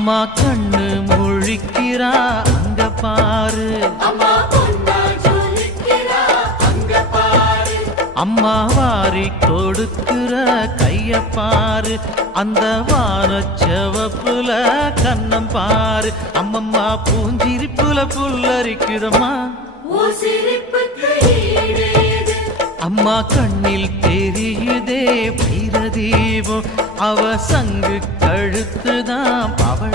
அம்மா கண்ணு முழிக்கிறா அங்க பாரு, அம்மா வாரி கொடுக்கிற கைய பாரு, அந்த வானச்சவப்புல கண்ணம் பாரு. அம்மம்மா பூஞ்சிரிப்புல புல்லரிக்குதம்மா, அம்மா கண்ணில் தெரியுதே வைரதீபம், அவ சங்கு கழுத்துதான் பவள